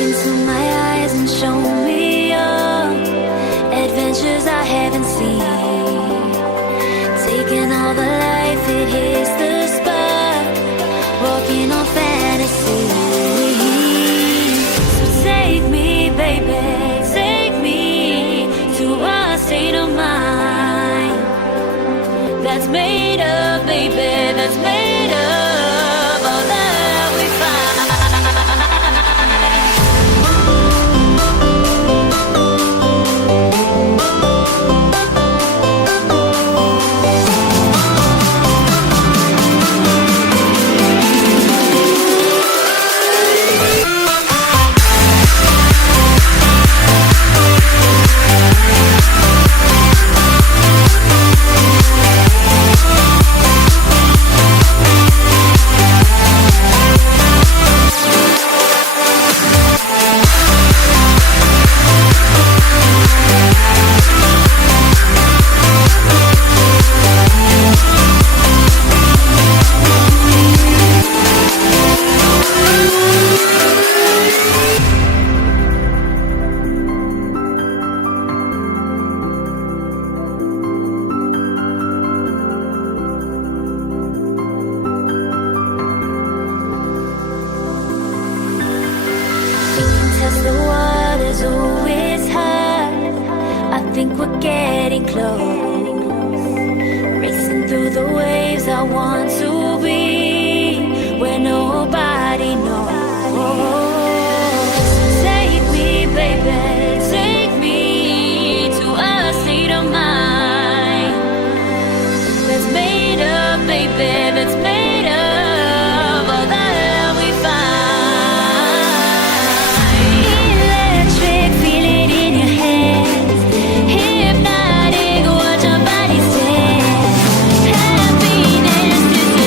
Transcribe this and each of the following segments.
into my eyes and show me your adventures I haven't seen. Taking all the life, it hits the spot. Walking on fantasy. So take me, baby, take me to a state of mind that's made up, baby, that's made up all that we find. Test the waters, oh, it's hard. I think we're getting close. Racing through the waves, I want to be where nobody knows. Take me, baby, take me to a state of mind that's made up, baby, that's made up all that we find. Hypnotic, watch our bodies dance. Happiness is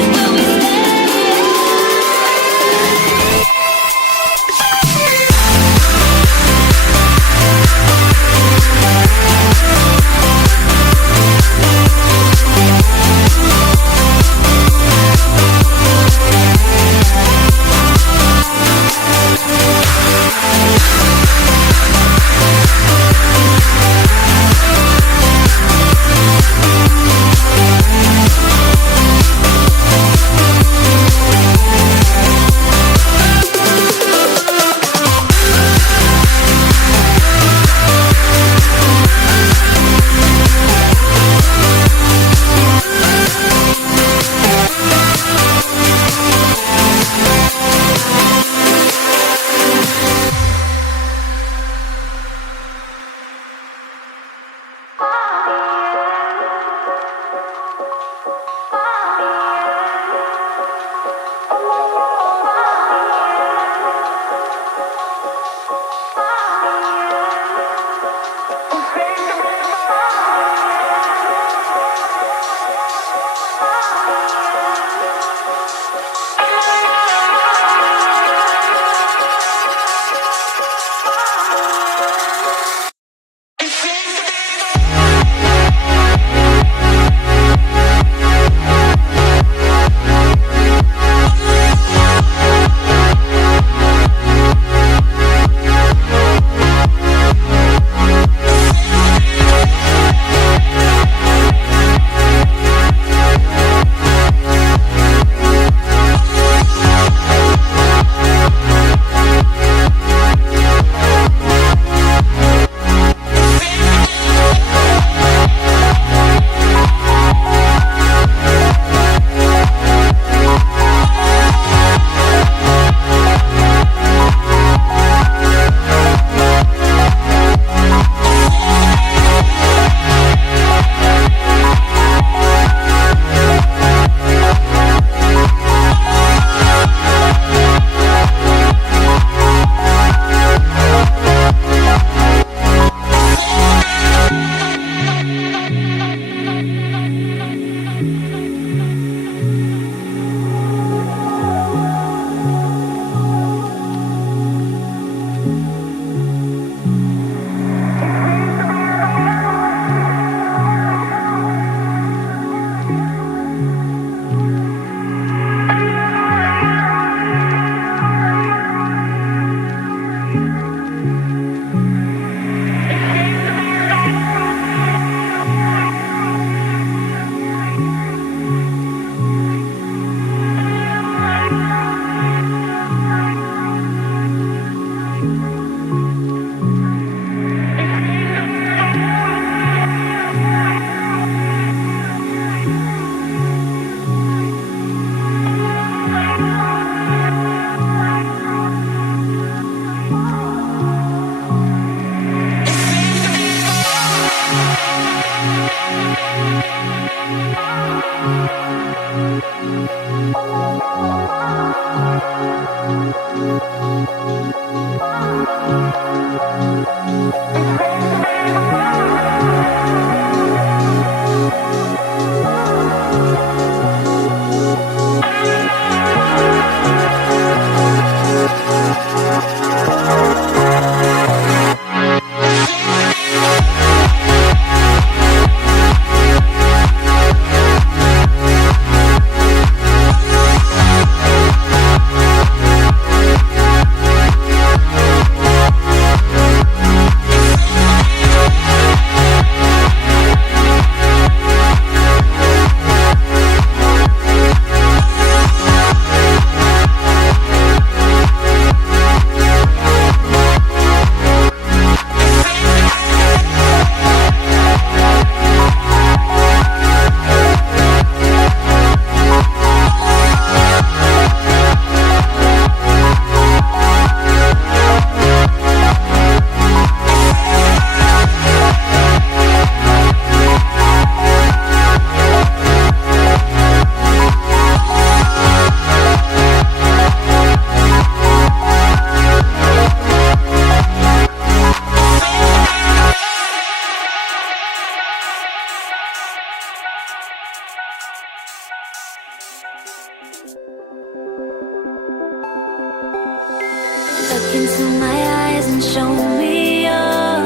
Look into my eyes and show me your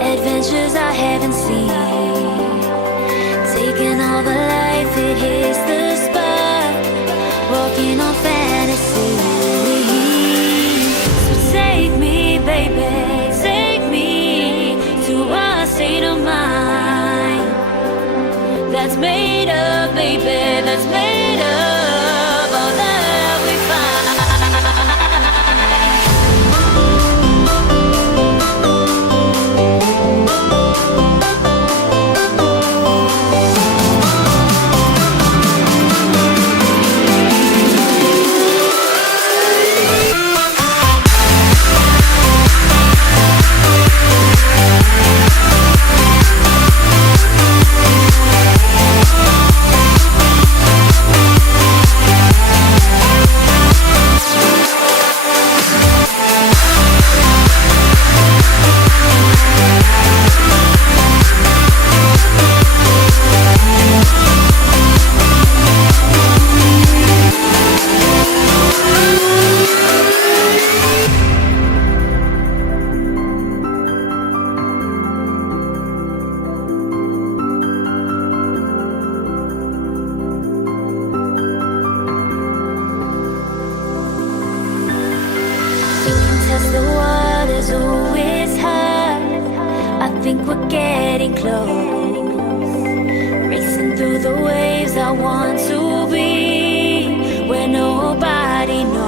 adventures I haven't seen. Taking all the life, it hits the spot. Walking on fantasy. So take me, baby, take me to a state of mind that's made up, baby, that's made up all that we find. Test the waters, oh, it's hot. I think we're getting close. Racing through the waves, I want to be where nobody knows.